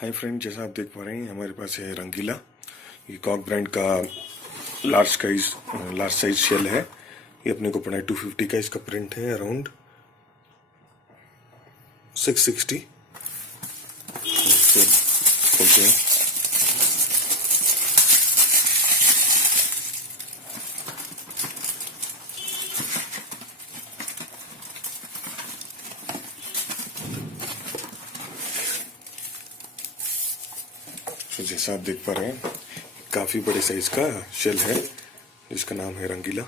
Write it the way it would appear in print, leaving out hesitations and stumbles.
Hi friend, जैसा आप देख पा रहे हैं हमारे पास है रंगीला। ये कॉक ब्रांड का लार्ज साइज शेल है। ये अपने को पड़ा है 250 का। इसका प्रिंट है अराउंड 660। इसको खोलते हैं। तो जैसा आप देख पा रहे हैं काफी बड़े साइज का शेल है जिसका नाम है रंगीला।